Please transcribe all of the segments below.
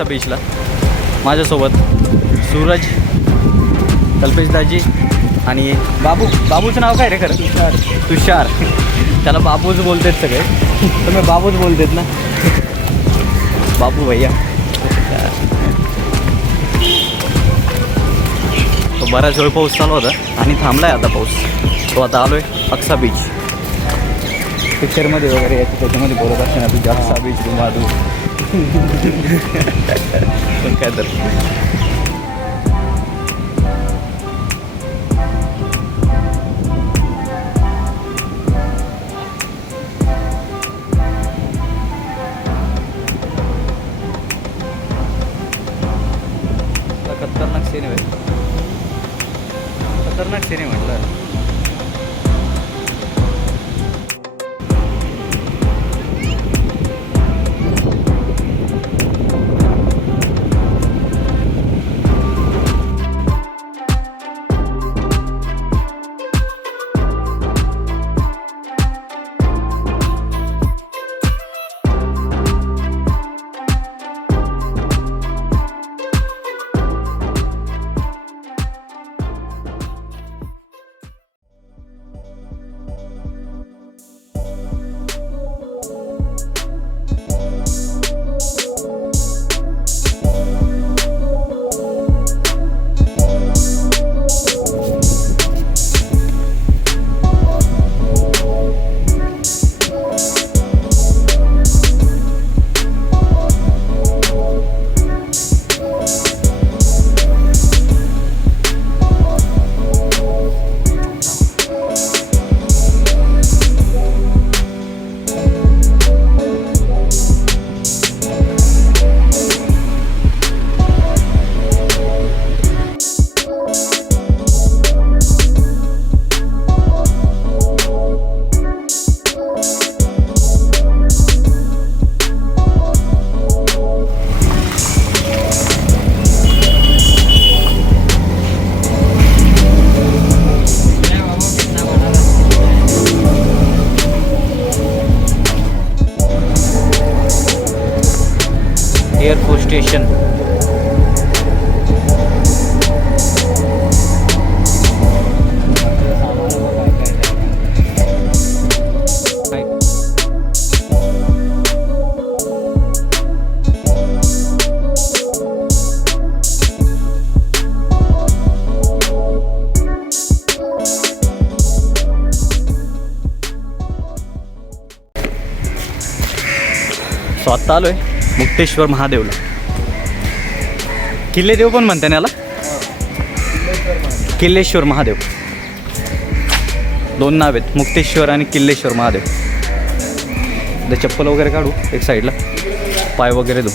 अक्सा बीचला. माझ्यासोबत सूरज, कल्पेशदाजी आणि बाबूचं नाव काय रे खरं? तुषार. त्याला बाबूच बोलतात सगळे, तुम्ही बाबूच बोलतात ना. बाबू भैया. तो बराच वेळ पाऊस चालू होता आणि थांबला आहे आता पाऊस. तो आता आलो आहे अक्सा बीच. पिक्चरमध्ये वगैरे यायचं त्याच्यामध्ये बोलत असते ना तुझी अक्सा बीच घुमादू. पण काय तर खतरनाक सीन आहे, खतरनाक सीन आहे म्हटलं. Air force station. स्वतः आलोय मुक्तेश्वर महादेवला. किल्लेदेव पण म्हणते ना याला, किल्लेश्वर महादेव. दोन नाव आहेत, मुक्तेश्वर आणि किल्लेश्वर महादेव. आता चप्पल वगैरे काढू एक साईडला, पाय वगैरे धू.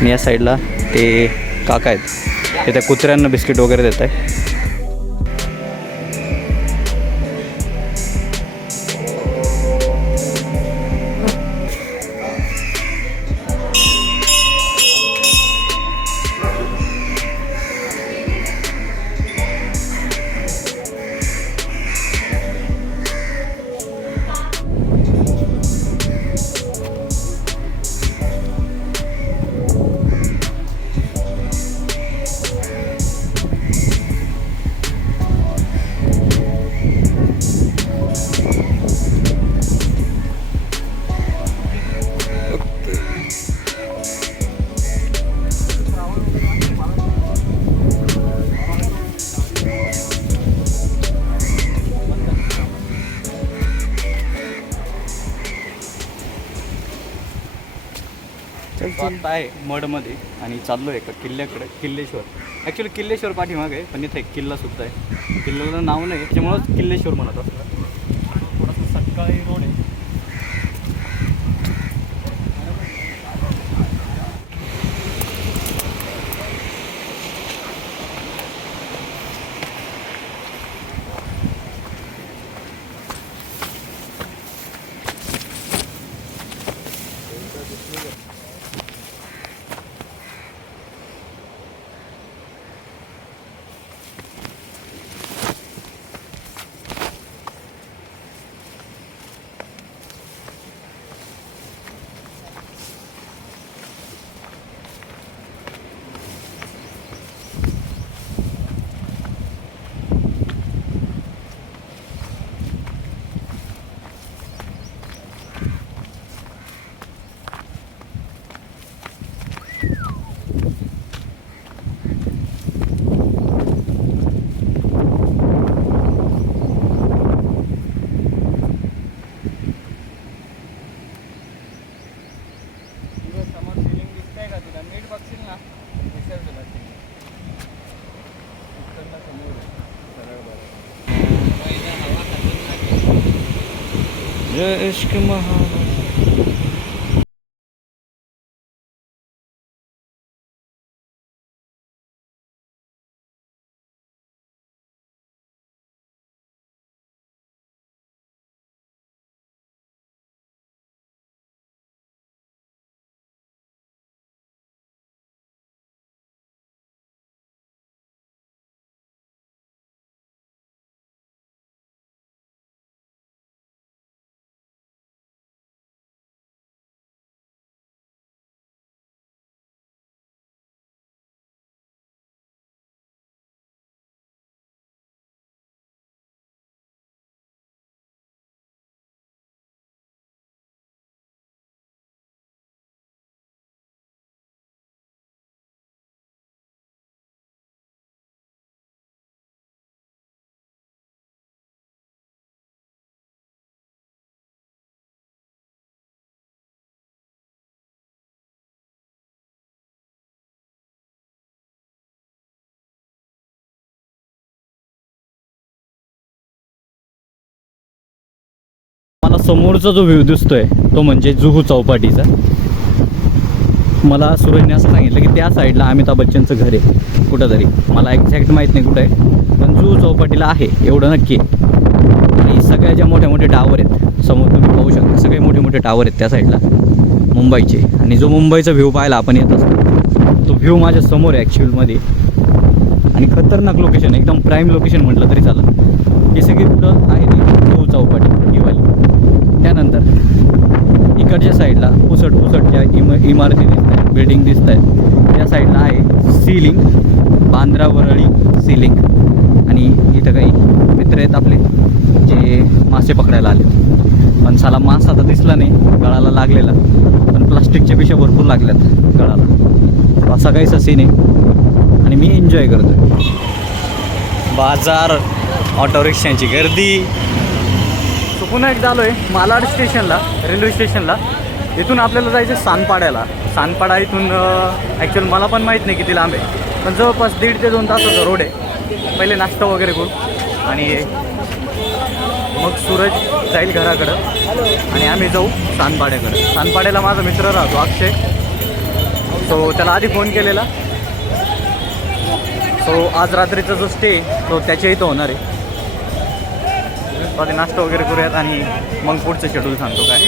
आणि या साईडला ते काका आहेत, ते त्या कुत्र्यांना बिस्किट वगैरे देत आहे. आता आहे मडमध्ये आणि चाललो आहे एका किल्ल्याकडे, किल्लेश्वर. ॲक्च्युली किल्लेश्वर पाठीमागे आहे, पण इथे एक किल्लासुद्धा आहे. किल्ल्याला नाव नाही त्याच्यामुळंच किल्लेश्वर म्हणत असतं. थोडासा सकाळी रोड आहे. नीट बघशील ना दिसेल तुला इकडनं समोर सरळ बरं इश्क महा मला समोरचा जो व्ह्यू दिसतोय तो म्हणजे जुहू चौपाटीचा. मला सूरजने असं सांगितलं की त्या साईडला अमिताभ बच्चनचं घर आहे कुठंतरी, मला एक्झॅक्ट माहीत नाही कुठं आहे, पण जुहू चौपाटीला आहे एवढं नक्की. आणि सगळ्या ज्या मोठ्या मोठे टावर आहेत समोर तुम्ही पाहू शकता, सगळे मोठे मोठे टावर आहेत त्या साईडला मुंबईचे. आणि जो मुंबईचा व्ह्यू पाहायला आपण येत असतो तो व्ह्यू माझ्या समोर आहे ॲक्च्युअलमध्ये. आणि खतरनाक लोकेशन, एकदम प्राईम लोकेशन म्हटलं तरी चालेल. हे सगळी कुठं आहे ती जुहू चौपाटी ही वाली. त्यानंतर इकडच्या साईडला पुसट ज्या इमारती दिसत आहेत, बिल्डिंग दिसत आहेत, त्या साईडला आहे सीलिंग, बांद्रा वरळी सीलिंग. आणि इथं काही मित्र आहेत आपले जे मासे पकडायला आले, पण साला मास आता दिसला नाही, गळाला लागलेला, पण प्लास्टिकच्या पिशा भरपूर लागल्यात गळाला. असा काहीसा सीन आहे आणि मी एन्जॉय करतो. बाजार, ऑटो रिक्षांची गर्दी. सो पुन्हा एकदा आलो आहे मालाड स्टेशनला, रेल्वे स्टेशनला. इथून आपल्याला जायचं सानपाड्याला. सानपाडा इथून ॲक्च्युअल मला पण माहीत नाही किती लांब आहे, पण जवळपास 1.5 ते 2 तासाचा रोड आहे. पहिले नाश्ता वगैरे करू आणि मग सूरज जाईल घराकडं आणि आम्ही जाऊ सानपाड्याकडं. सानपाड्याला माझा मित्र राहतो अक्षय, सो त्याला आधी फोन केलेला. सो आज रात्रीचा जो स्टे तो त्याच्या इथं होणार आहे. आधी नाश्ता वगैरे करूयात आणि मग पुढचं शेड्यूल सांगतो काय,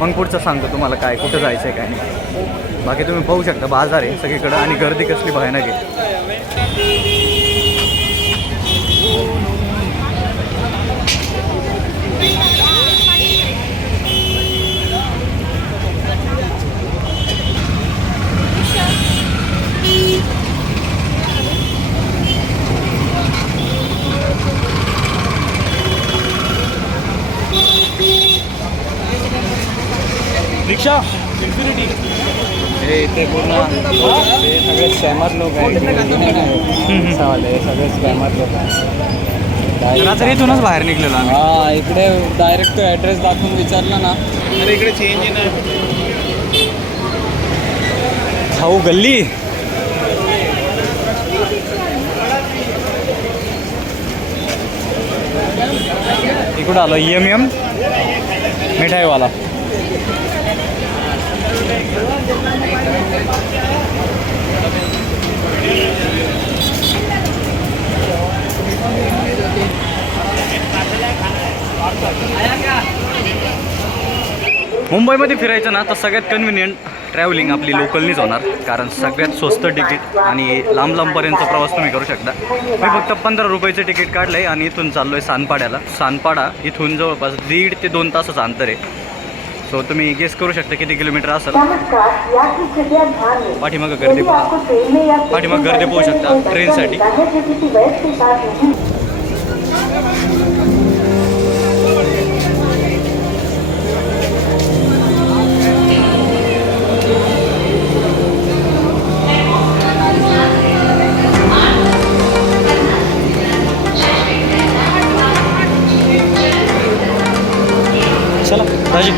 मग पुढचं सांगतो तुम्हाला काय कुठं जायचं आहे काय नाही. बाकी तुम्ही पाहू शकता बाजार आहे सगळीकडं आणि गर्दी कसली भयानक आहे. रिक्षा इन्फिनिटी हे इथे पूर्ण हे सगळे स्कॅमर लोक आहेत, सगळे स्कॅमर लोक आहेत. रात्री इथूनच बाहेर निघलेलो आम्ही. हां, इकडे डायरेक्ट तो ॲड्रेस दाखवून विचारला ना, अरे इकडे चेंज आहे ना. खाऊ गल्ली इकडं आलो. EMM मिठाईवाला. मुंबईमध्ये फिरायचं ना तर सगळ्यात कन्व्हिनियंट ट्रॅव्हलिंग आपली लोकलनीच होणार, कारण सगळ्यात स्वस्त तिकीट आणि लांब लांबपर्यंतचा प्रवास तुम्ही करू शकता. मी फक्त 15 रुपयाचं तिकीट काढलं आहे आणि इथून चाललो आहे सानपाड्याला. सानपाडा इथून जवळपास 1.5 ते 2 तासाचं अंतर आहे. सो तुम्ही गेस करू शकता किती किलोमीटर असेल. पाठीमागं गर्दी पाहू शकता ट्रेनसाठी. चला दाजी.